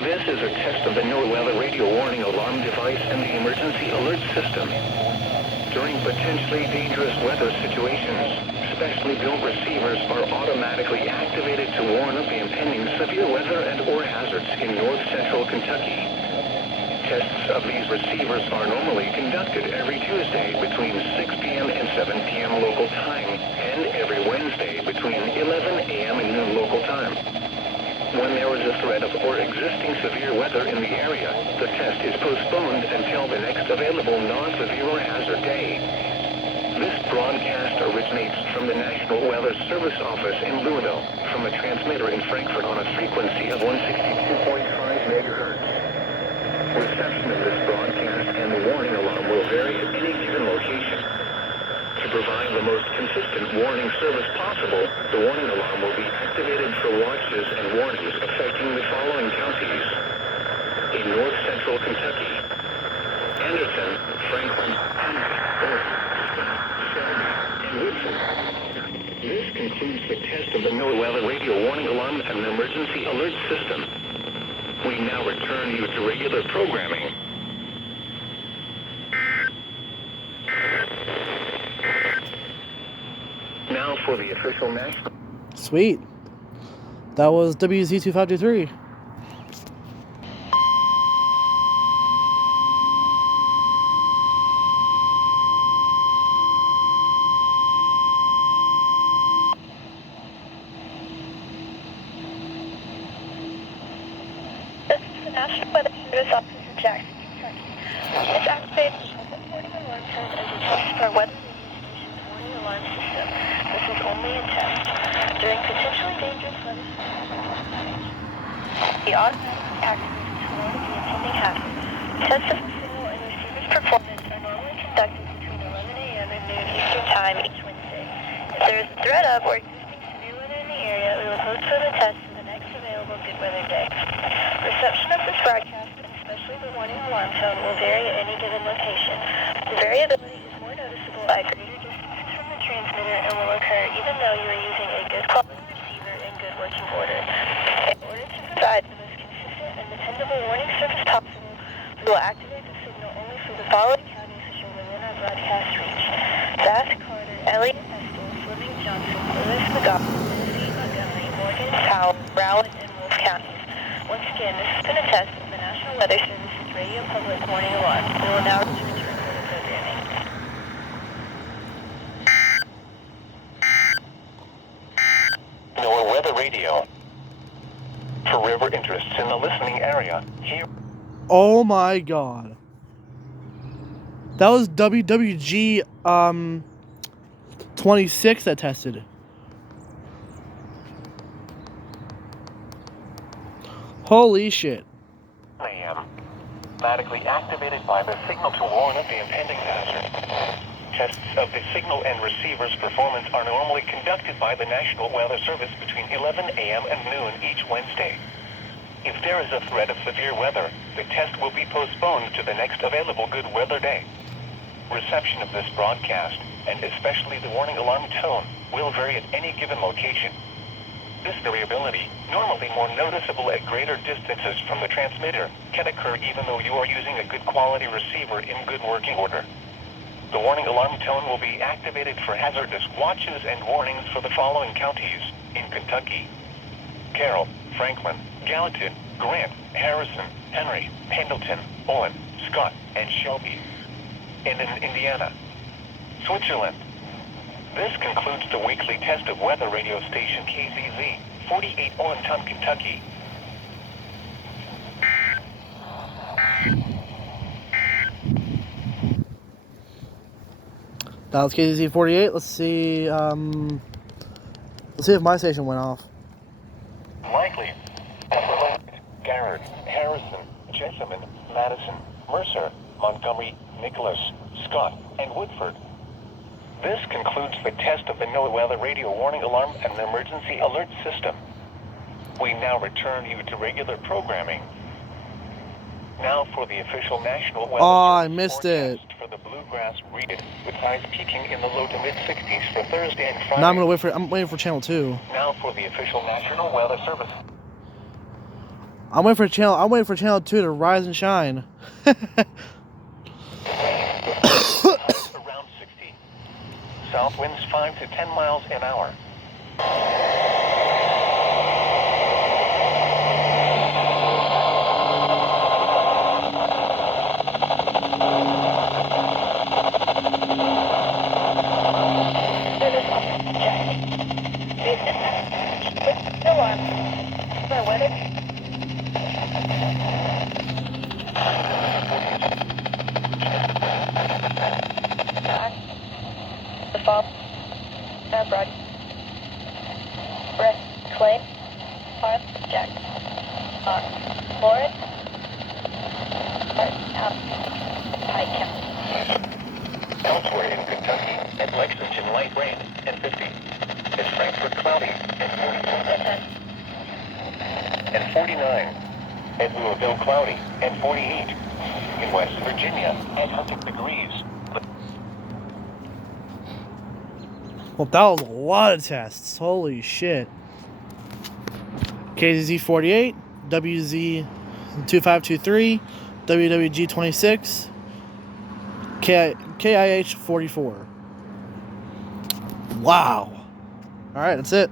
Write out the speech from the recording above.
This is a test of the NOAA radio warning alarm device and the emergency alert system. During potentially dangerous weather situations, specially built receivers are automatically activated to warn of the impending severe weather and/or hazards in north central Kentucky. Tests of these receivers are normally conducted every Tuesday between 6 p.m. and 7 p.m. local time, and every Wednesday between 11 a.m. and noon local time. When there is a threat of or existing severe weather in the area, the test is postponed until the next available non-severe or hazard day. This broadcast originates from the National Weather Service office in Louisville, from a transmitter in Frankfurt on a frequency of 162.5 megahertz. Reception of this broadcast and the warning alarm will vary at any given location. To provide the most consistent warning service possible, the warning alarm will be activated for watches and warnings affecting the following counties. In north central Kentucky: Anderson, Franklin, Henry, Owen, Shelby, and Woodford. This concludes the test of the NOAA radio warning alarm and emergency alert system. We now return you to regular programming. Now for the official national. Sweet. That was WZ2523. This is the National Weather Service office in Jackson, Kentucky. It's activated the warning alarm tone as a test for weather radio station's warning alarm system. This is only a test. During potentially dangerous weather, the automatically activated to warn of the impending hazard. Tests of the signal and receiver's performance are normally conducted between 11 a.m. and noon Eastern Time each Wednesday. If there is a threat of or existing severe weather in the area, we will postpone the test to the next available good weather day. Reception of this broadcast, and especially the warning alarm tone, will vary at any given location. The variability is more noticeable at greater distances from the transmitter and will occur even though you are using a good quality receiver in good working order. In order to provide the most consistent and dependable warning service possible, we will activate the signal only for the following counties which are within our broadcast reach: Bath, Carter, Elliott, Estill, Fleming, Johnson, Lewis, McGoffin, Tennessee, Montgomery, Morgan, Powell, Broward, and Wolfe counties. Once again, this has been a test of the National Weather Service's radio public warning alarm. We will now return to regular programming. NOAA Weather Radio. For river interests in the listening area, here. Oh my god. That was WWG26 that tested. Holy shit. AM. Automatically activated by the signal to warn of the impending hazard. Tests of the signal and receiver's performance are normally conducted by the National Weather Service between 11 a.m. and noon each Wednesday. If there is a threat of severe weather, the test will be postponed to the next available good weather day. Reception of this broadcast, and especially the warning alarm tone, will vary at any given location. This variability, normally more noticeable at greater distances from the transmitter, can occur even though you are using a good quality receiver in good working order. The warning alarm tone will be activated for hazardous watches and warnings for the following counties in Kentucky: Carroll, Franklin, Gallatin, Grant, Harrison, Henry, Pendleton, Owen, Scott, and Shelby. And in Indiana, Switzerland. This concludes the weekly test of weather radio station KZZ48 Owenton, Kentucky. That was KZZ48. Let's see if my station went off. Likely. Garrett, Harrison, Jessamine, Madison, Mercer, Montgomery, Nicholas, Scott, and Woodford. This concludes the test of the NOAA Weather Radio Warning Alarm and the Emergency Alert System. We now return you to regular programming. Now for the official National Weather I missed it. For the bluegrass region, with highs peaking in the low to mid 60s for Thursday and Friday. Now I'm waiting for channel 2. Now for the official National Weather Service. I'm waiting for channel 2 to rise and shine. Around 60. South winds 5 to 10 miles an hour. The fall. Broad. Breast. Claim. Farm. Jack. Lauren. Pike County. Elsewhere in Kentucky, at Lexington, light rain and 50. At Frankfort, cloudy and 44. And 49. At Louisville, cloudy and 48. In West Virginia, at 100 degrees. Well, that was a lot of tests. Holy shit. KZZ48, WZ2523, WWG26, KIH44. Wow. Alright, that's it.